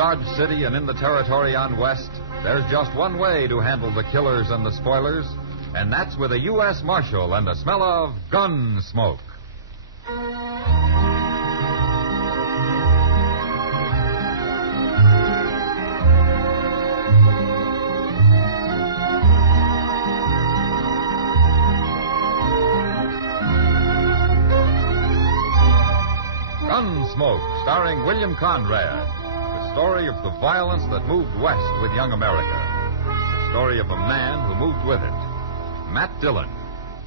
Dodge City and in the territory on West, there's just one way to handle the killers and the spoilers, and that's with a U.S. Marshal and a smell of gun smoke. Gunsmoke, starring William Conrad. The story of the violence that moved west with young America. The story of a man who moved with it. Matt Dillon,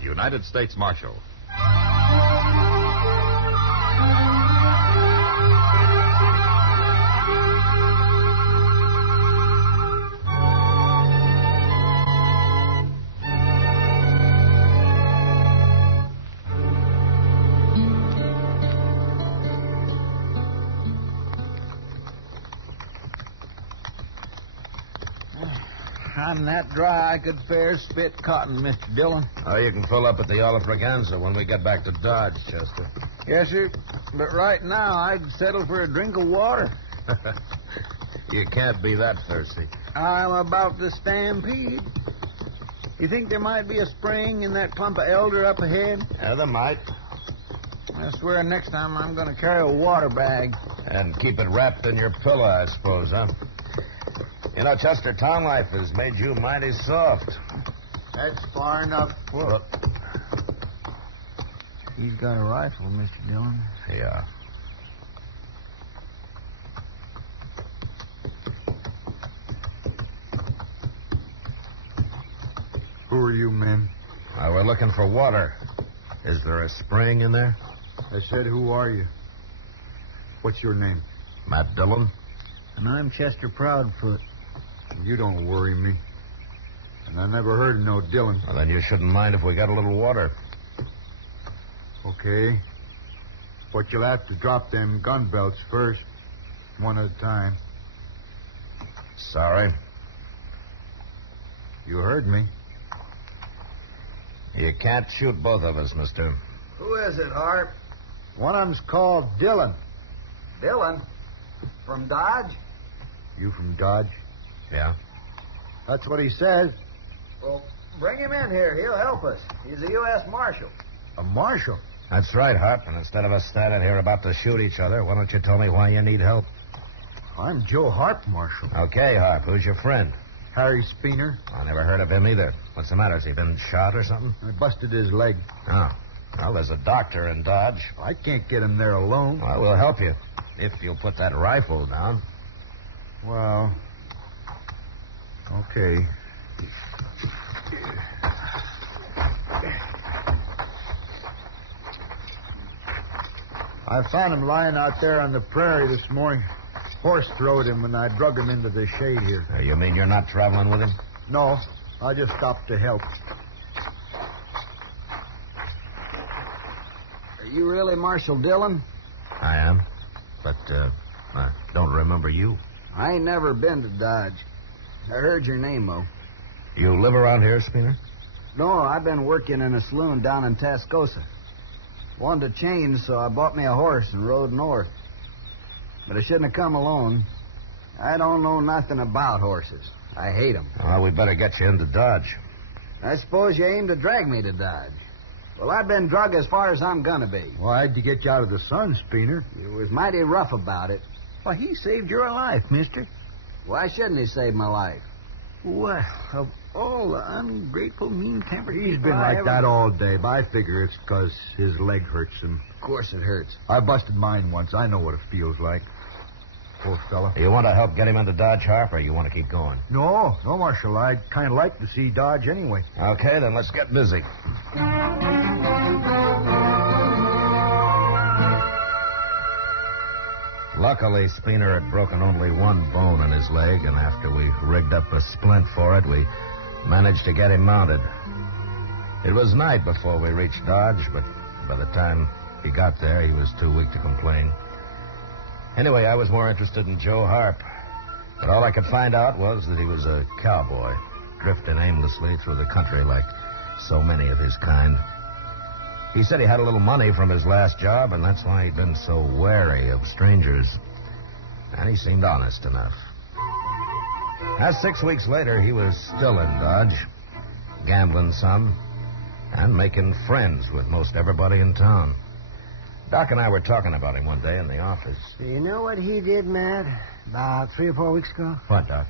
United States Marshal. I'm that dry I could fair spit cotton, Mr. Dillon. Oh, you can fill up at the Olive Braganza when we get back to Dodge, Chester. Yes, sir. But right now, I'd settle for a drink of water. You can't be that thirsty. I'm about to stampede. You think there might be a spring in that clump of elder up ahead? Yeah, there might. I swear next time I'm going to carry a water bag. And keep it wrapped in your pillow, I suppose, huh? You know, Chester, town life has made you mighty soft. That's far enough. Look. He's got a rifle, Mr. Dillon. Yeah. Who are you men? We're looking for water. Is there a spring in there? I said, who are you? What's your name? Matt Dillon. And I'm Chester Proudfoot. You don't worry me. And I never heard of no Dillon. Well, then you shouldn't mind if we got a little water. Okay. But you'll have to drop them gun belts first. One at a time. Sorry. You heard me. You can't shoot both of us, mister. Who is it, Harp? One of them's called Dillon. Dillon? From Dodge? You from Dodge? Yeah? That's what he says. Well, bring him in here. He'll help us. He's a U.S. Marshal. A marshal? That's right, Harp. And instead of us standing here about to shoot each other, why don't you tell me why you need help? I'm Joe Harp, Marshal. Okay, Harp. Who's your friend? Harry Speener. I never heard of him either. What's the matter? Has he been shot or something? I busted his leg. Oh. Well, there's a doctor in Dodge. I can't get him there alone. Well, we'll help you. If you'll put that rifle down. Well, okay. I found him lying out there on the prairie this morning. Horse throwed him and I drug him into the shade here. You mean you're not traveling with him? No, I just stopped to help. Are you really Marshal Dillon? I am. But, I don't remember you. I ain't never been to Dodge. I heard your name, though. You live around here, Speener? No, I've been working in a saloon down in Tascosa. Wanted to change, so I bought me a horse and rode north. But I shouldn't have come alone. I don't know nothing about horses. I hate them. Well, we better get you into Dodge. I suppose you aim to drag me to Dodge. Well, I've been drug as far as I'm gonna be. Why'd you get you out of the sun, Speener? You was mighty rough about it. Why, he saved your life, mister. Why shouldn't he save my life? Well, of all the ungrateful, mean-tempered He's people been I like ever... that all day, but I figure it's because his leg hurts him. Of course it hurts. I busted mine once. I know what it feels like. Poor fella. You want to help get him into Dodge, Harp, or you want to keep going? No, Marshal. I'd kind of like to see Dodge anyway. Okay, then let's get busy. Luckily, Speener had broken only one bone in his leg, and after we rigged up a splint for it, we managed to get him mounted. It was night before we reached Dodge, but by the time he got there, he was too weak to complain. Anyway, I was more interested in Joe Harp. But all I could find out was that he was a cowboy, drifting aimlessly through the country like so many of his kind. He said he had a little money from his last job, and that's why he'd been so wary of strangers. And he seemed honest enough. As 6 weeks later, he was still in Dodge, gambling some, and making friends with most everybody in town. Doc and I were talking about him one day in the office. You know what he did, Matt, about 3 or 4 weeks ago? What, Doc?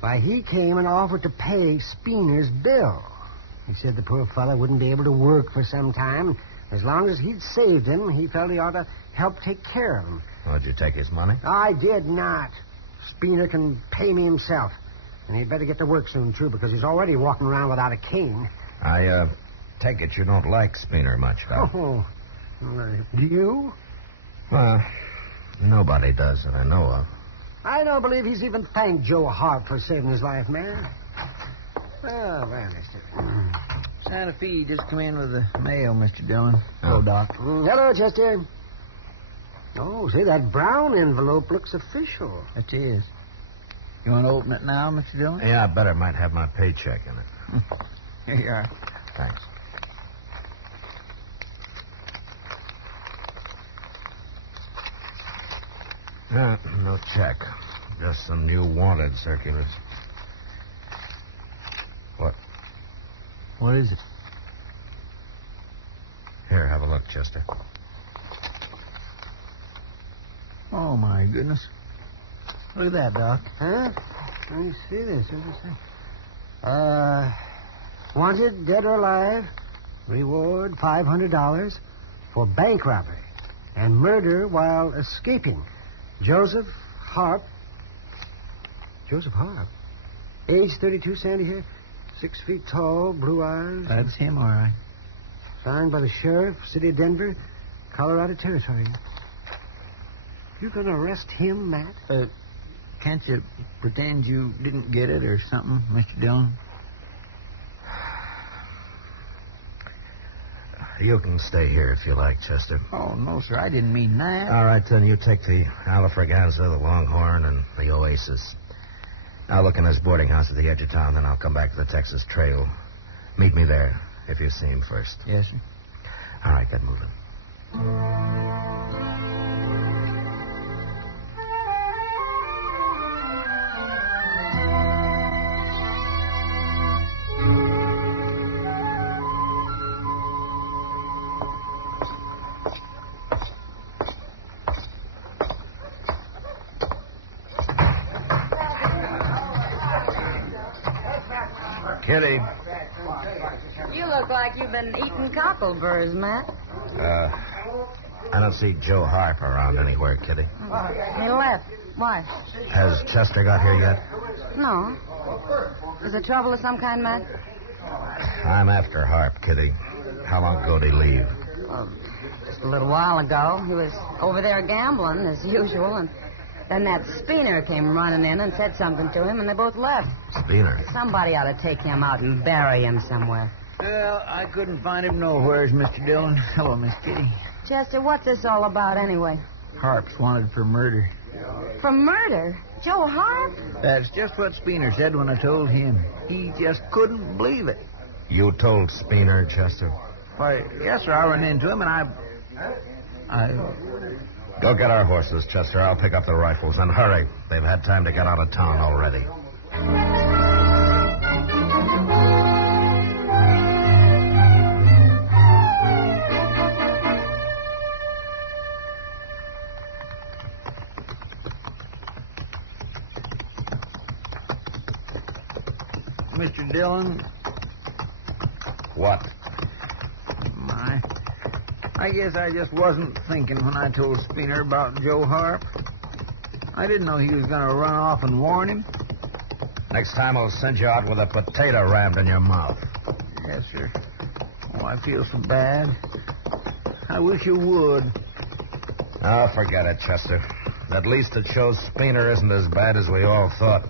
Why, he came and offered to pay Speener's bill. He said the poor fellow wouldn't be able to work for some time. As long as he'd saved him, he felt he ought to help take care of him. Well, did you take his money? I did not. Speener can pay me himself. And he'd better get to work soon, too, because he's already walking around without a cane. I take it you don't like Speener much, Doc. Oh, do you? Well, nobody does that I know of. I don't believe he's even thanked Joe Hart for saving his life, man. Well, there, mister. Santa Fe just come in with the mail, Mr. Dillon. Oh, Doc. Hello, Chester. Oh, say, that brown envelope looks official. It is. You want to open it now, Mr. Dillon? Yeah, I better might have my paycheck in it. Here you are. Thanks. No check. Just some new wanted circulars. What? What is it? Here, have a look, Chester. Oh, my goodness. Look at that, Doc. Huh? Let me see this. What does it say? Wanted, dead or alive. Reward $500 for bank robbery and murder while escaping. Joseph Harp. Joseph Harp? Age 32, sandy hair, 6 feet tall, blue eyes. That's him, all right. Signed by the sheriff, city of Denver, Colorado Territory. You gonna arrest him, Matt? Can't you pretend you didn't get it or something, Mr. Dillon? You can stay here if you like, Chester. Oh, no, sir. I didn't mean that. All right, then you take the Alafraganza, the Longhorn, and the Oasis. I'll look in this boarding house at the edge of town, then I'll come back to the Texas Trail. Meet me there if you see him first. Yes, sir. All right, get moving. Kitty. You look like you've been eating cockleburrs, Matt. I don't see Joe Harp around anywhere, Kitty. He left. Why? Has Chester got here yet? No. Is there trouble of some kind, Matt? I'm after Harp, Kitty. How long ago did he leave? Just a little while ago. He was over there gambling, as usual, and then that Speener came running in and said something to him, and they both left. Speener? Somebody ought to take him out and bury him somewhere. Well, I couldn't find him nowheres, Mr. Dillon. Hello, Miss Kitty. Chester, what's this all about anyway? Harp's wanted for murder. For murder? Joe Harp? That's just what Speener said when I told him. He just couldn't believe it. You told Speener, Chester? Why, yes, sir. I ran into him, and I... Go get our horses, Chester. I'll pick up the rifles. And hurry. They've had time to get out of town already. Mr. Dillon, What? I guess I just wasn't thinking when I told Speener about Joe Harp. I didn't know he was going to run off and warn him. Next time I'll send you out with a potato rammed in your mouth. Yes, sir. Oh, I feel so bad. I wish you would. Oh, forget it, Chester. At least it shows Speener isn't as bad as we all thought.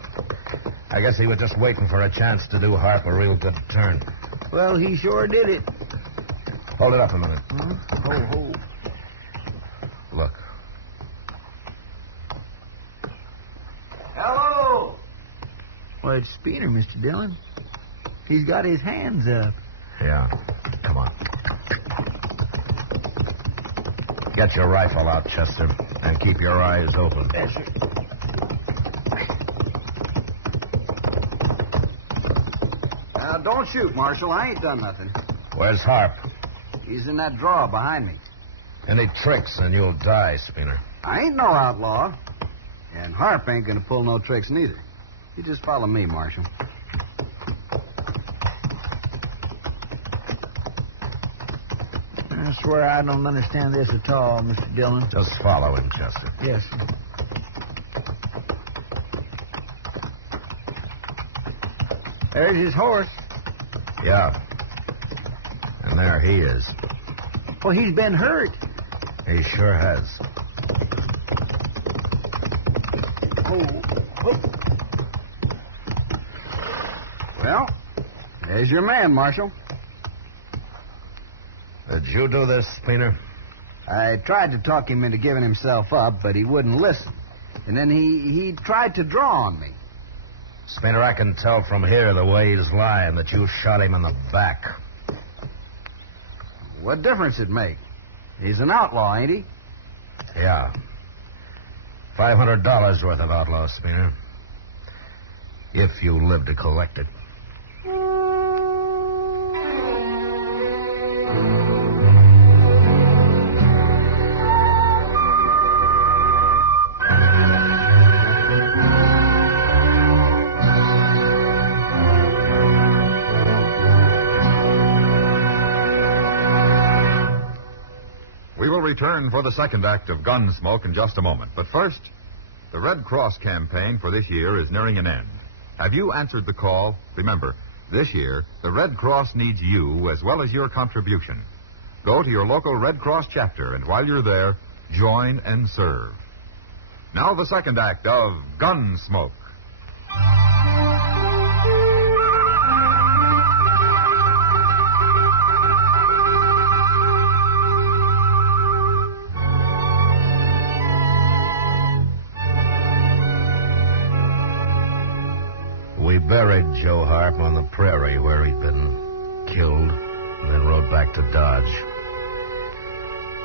I guess he was just waiting for a chance to do Harp a real good turn. Well, he sure did it. Hold it up a minute. Ho. Look. Hello! Well, it's Speener, Mr. Dillon. He's got his hands up. Yeah. Come on. Get your rifle out, Chester, and keep your eyes open. Yes, sir. don't shoot, Marshal. I ain't done nothing. Where's Harp? He's in that drawer behind me. Any tricks and you'll die, Spooner. I ain't no outlaw. And Harp ain't gonna pull no tricks neither. You just follow me, Marshal. I swear I don't understand this at all, Mr. Dillon. Just follow him, Chester. Yes. There's his horse. Yeah. And there he is. Well, he's been hurt. He sure has. Well, there's your man, Marshal. Did you do this, Spooner? I tried to talk him into giving himself up, but he wouldn't listen. And then he tried to draw on me. Spooner, I can tell from here the way he's lying that you shot him in the back. What difference it make? He's an outlaw, ain't he? Yeah. $500 worth of outlaw, Spooner. If you live to collect it. We will return for the second act of Gunsmoke in just a moment. But first, the Red Cross campaign for this year is nearing an end. Have you answered the call? Remember, this year, the Red Cross needs you as well as your contribution. Go to your local Red Cross chapter, and while you're there, join and serve. Now the second act of Gunsmoke. We buried Joe Harp on the prairie where he'd been killed, and then rode back to Dodge.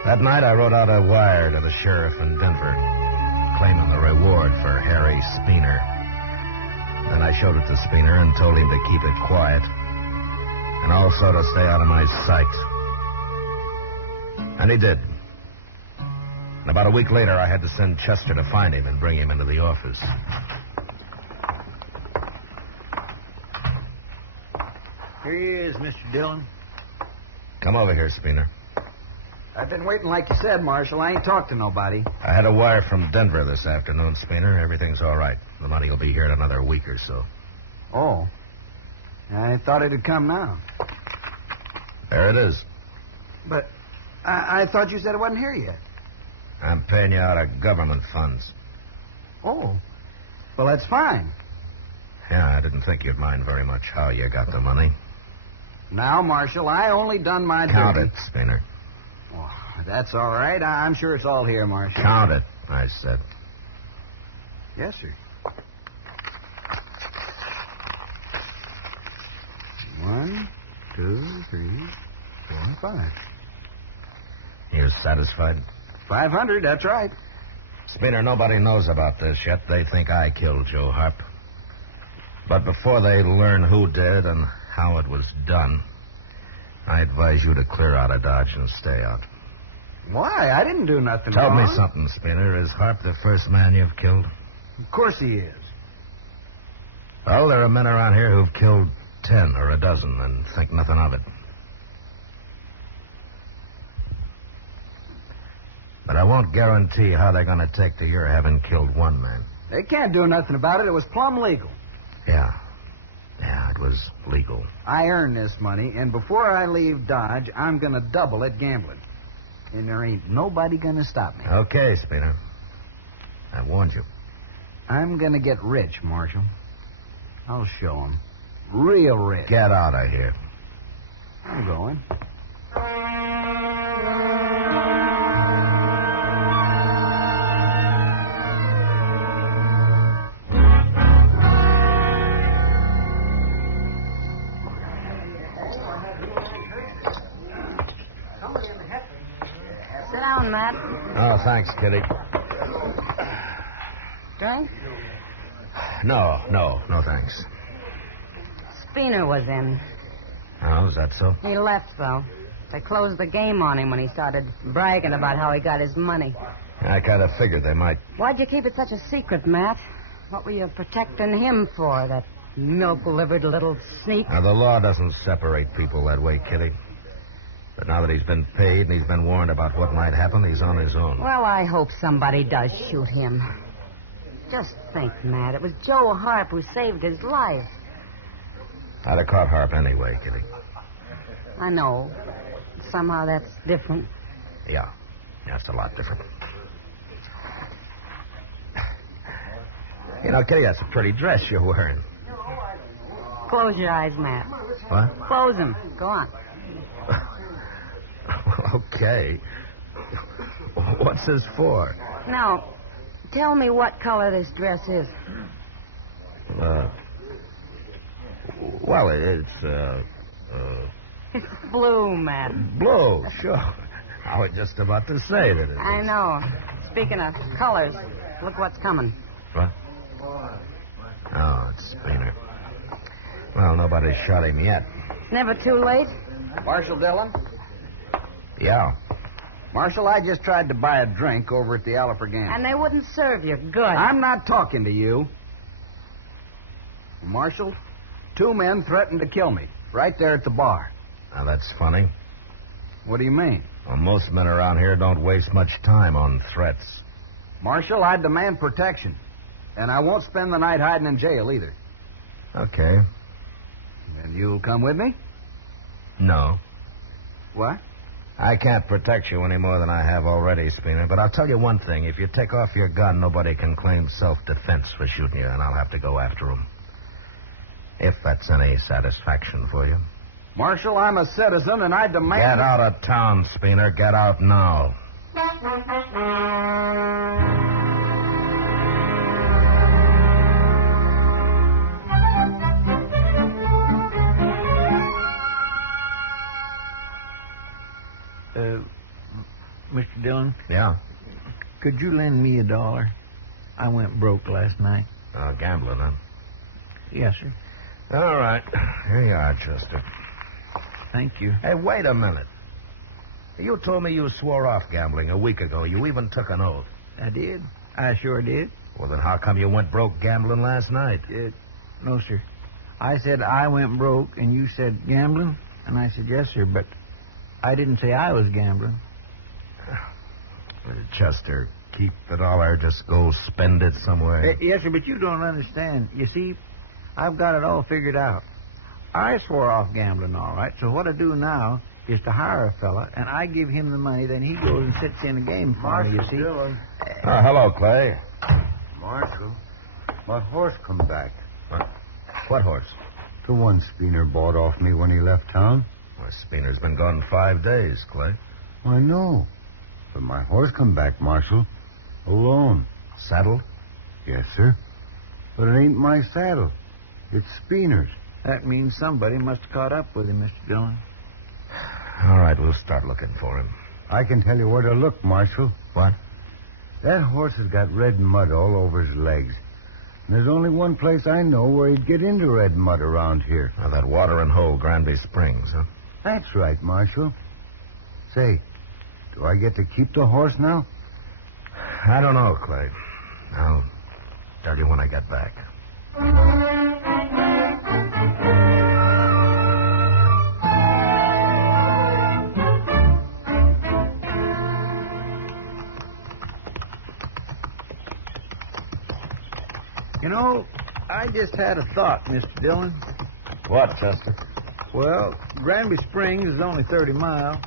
That night, I wrote out a wire to the sheriff in Denver, claiming the reward for Harry Spooner. Then I showed it to Spooner and told him to keep it quiet, and also to stay out of my sight. And he did. And about a week later, I had to send Chester to find him and bring him into the office. Here he is, Mr. Dillon. Come over here, Spooner. I've been waiting like you said, Marshal. I ain't talked to nobody. I had a wire from Denver this afternoon, Spooner. Everything's all right. The money will be here in another week or so. Oh. I thought it'd come now. There it is. But I thought you said it wasn't here yet. I'm paying you out of government funds. Oh. Well, that's fine. Yeah, I didn't think you'd mind very much how you got the money. Now, Marshal, I only done my Count duty. it, Spooner. Oh, that's all right. I'm sure it's all here, Marshal. Count it, I said. Yes, sir. 1, 2, 3, 4, 5. You satisfied? 500, that's right. Spooner, nobody knows about this yet. They think I killed Joe Harp. But before they learn who did and how it was done, I advise you to clear out of Dodge and stay out. Why? I didn't do nothing Tell wrong. me something, Spooner. Is Harp the first man you've killed? Of course he is. Well, there are men around here who've killed 10 or a dozen and think nothing of it. But I won't guarantee how they're going to take to your having killed one man. They can't do nothing about it. It was plumb legal. Yeah. Yeah, it was legal. I earned this money, and before I leave Dodge, I'm going to double it gambling. And there ain't nobody going to stop me. Okay, Spooner. I warned you. I'm going to get rich, Marshal. I'll show 'em. Real rich. Get out of here. I'm going. Sit down, Matt. Oh, thanks, Kitty. Drink? No, thanks. Spooner was in. Oh, is that so? He left, though. They closed the game on him when he started bragging about how he got his money. I kind of figured they might. Why'd you keep it such a secret, Matt? What were you protecting him for, that milk-livered little sneak? Now, the law doesn't separate people that way, Kitty. But now that he's been paid and he's been warned about what might happen, he's on his own. Well, I hope somebody does shoot him. Just think, Matt, it was Joe Harp who saved his life. I'd have caught Harp anyway, Kitty. I know. Somehow that's different. Yeah, that's a lot different. You know, Kitty, that's a pretty dress you're wearing. Close your eyes, Matt. What? Close them. Go on. Okay. What's this for? Now, tell me what color this dress is. Well, it's, It's blue, Matt. blue, sure. I was just about to say that it I is. know. Speaking of colors, look what's coming. What? Oh, it's Spooner. Well, nobody's shot him yet. Never too late? Marshal Dillon? Yeah. Marshal, I just tried to buy a drink over at the Alfregans. And they wouldn't serve you. Good. I'm not talking to you. Marshal, 2 men threatened to kill me right there at the bar. Now, that's funny. What do you mean? Well, most men around here don't waste much time on threats. Marshal, I demand protection. And I won't spend the night hiding in jail either. Okay. And you'll come with me? No. What? I can't protect you any more than I have already, Spooner. But I'll tell you one thing. If you take off your gun, nobody can claim self-defense for shooting you, and I'll have to go after them. If that's any satisfaction for you. Marshal, I'm a citizen, and I demand... Get out of town, Spooner. Get out now. Mr. Dillon, Yeah? could you lend me $1? I went broke last night. Gambling, huh? Yes, sir. All right. Here you are, Chester. Thank you. Hey, wait a minute. You told me you swore off gambling a week ago. You even took an oath. I did. I sure did. Well, then how come you went broke gambling last night? No, sir. I said I went broke, and you said gambling, and I said yes, sir, but I didn't say I was gambling. Chester, keep the dollar. Just go spend it somewhere. Yes, sir, but you don't understand. You see, I've got it all figured out. I swore off gambling, all right, so what I do now is to hire a fella, and I give him the money, then he goes and sits in a game for me, you see. Dillon. Hello, Clay. Marshal, my horse come back. What horse? The one Spooner bought off me when he left town. Well, Spooner's been gone 5 days, Clay. I know. But my horse come back, Marshal. Alone. Saddled? Yes, sir. But it ain't my saddle. It's Spooner's. That means somebody must have caught up with him, Mr. Dillon. All right, we'll start looking for him. I can tell you where to look, Marshal. What? That horse has got red mud all over his legs. And there's only one place I know where he'd get into red mud around here. Now, that watering hole, Granby Springs, huh? That's right, Marshal. Say, do I get to keep the horse now? I don't know, Clay. I'll tell you when I get back. You know, I just had a thought, Mr. Dillon. What, Chester? Well, Granby Springs is only 30 miles.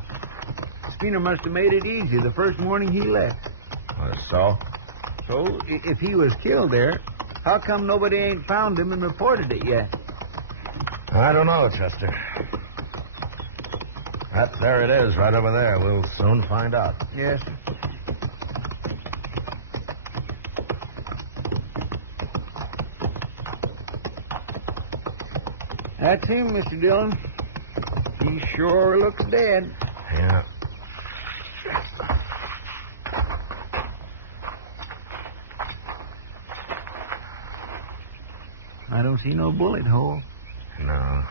Spooner must have made it easy the first morning he left. So? So, if he was killed there, how come nobody ain't found him and reported it yet? I don't know, Chester. There it is, right over there. We'll soon find out. Yes. That's him, Mr. Dillon. He sure looks dead. Yeah. I don't see no bullet hole. No.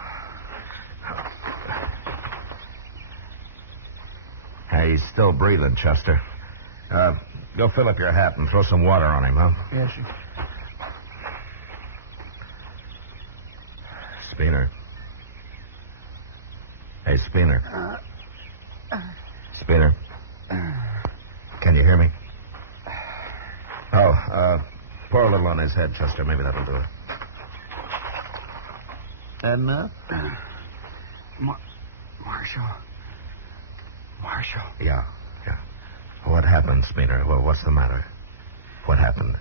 Hey, he's still breathing, Chester. Go fill up your hat and throw some water on him, huh? Yes, sir. Speener. Hey, Speener. Speener. Can you hear me? Oh, pour a little on his head, Chester. Maybe that'll do it. That enough? Marshal. Yeah. What happened, Speener? Well, what's the matter? What happened?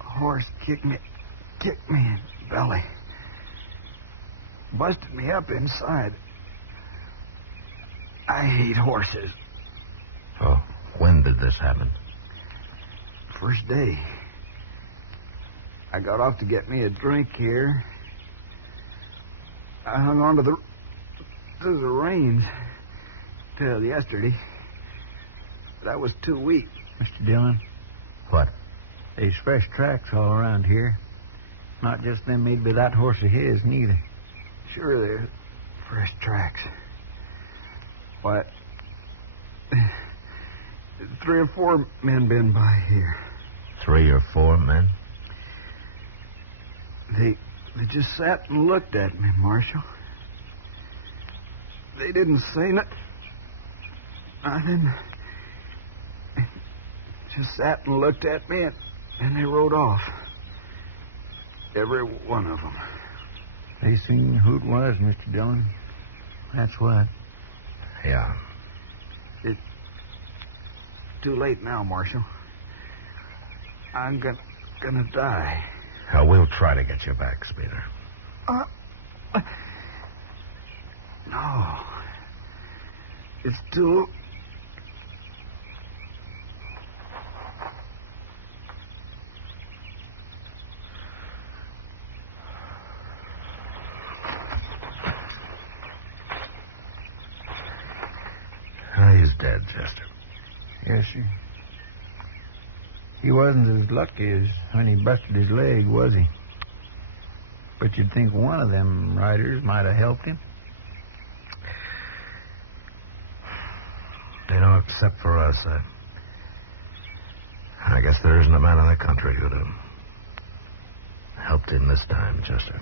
A horse kicked me in the belly. Busted me up inside. I hate horses. Oh, when did this happen? First day. I got off to get me a drink here. I hung on to the reins till yesterday. But I was too weak. Mr. Dillon? What? There's fresh tracks all around here. Not just them made by that horse of his, neither. Sure, there's fresh tracks. Why, 3 or 4 men been by here. 3 or 4 men? They just sat and looked at me, Marshal. They didn't say nothing. Just sat and looked at me, and they rode off. Every one of them. They seen who it was, Mr. Dillon. That's what. Yeah. It's too late now, Marshal. I'm gonna die. We'll try to get you back, Speener. No. It's too... He's dead, Chester. Yes, sir. He wasn't as lucky as when he busted his leg, was he? But you'd think one of them riders might have helped him. Except for us, I guess there isn't a man in the country who'd have helped him this time, Chester.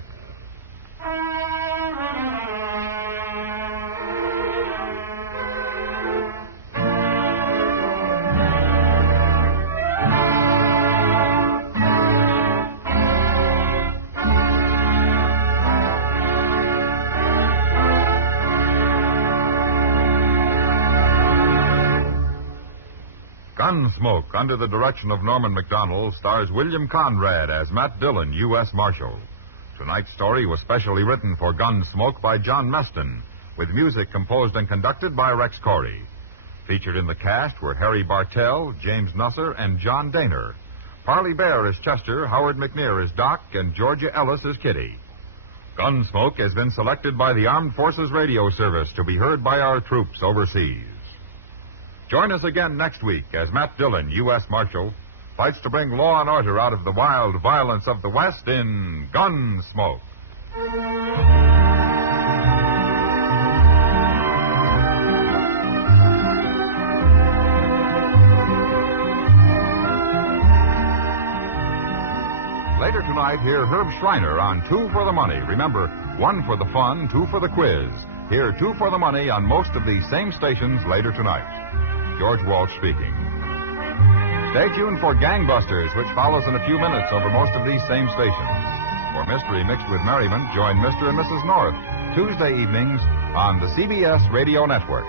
Gunsmoke, under the direction of Norman Macdonnell, stars William Conrad as Matt Dillon, U.S. Marshal. Tonight's story was specially written for Gunsmoke by John Meston, with music composed and conducted by Rex Corey. Featured in the cast were Harry Bartell, James Nusser, and John Daner. Parley Bear as Chester, Howard McNear as Doc, and Georgia Ellis as Kitty. Gunsmoke has been selected by the Armed Forces Radio Service to be heard by our troops overseas. Join us again next week as Matt Dillon, U.S. Marshal, fights to bring law and order out of the wild violence of the West in Gunsmoke. Later tonight, hear Herb Schreiner on 2 for the Money. Remember, 1 for the fun, 2 for the quiz. Hear 2 for the Money on most of these same stations later tonight. George Walsh speaking. Stay tuned for Gangbusters, which follows in a few minutes over most of these same stations. For Mystery Mixed with Merriment, join Mr. and Mrs. North Tuesday evenings on the CBS Radio Network.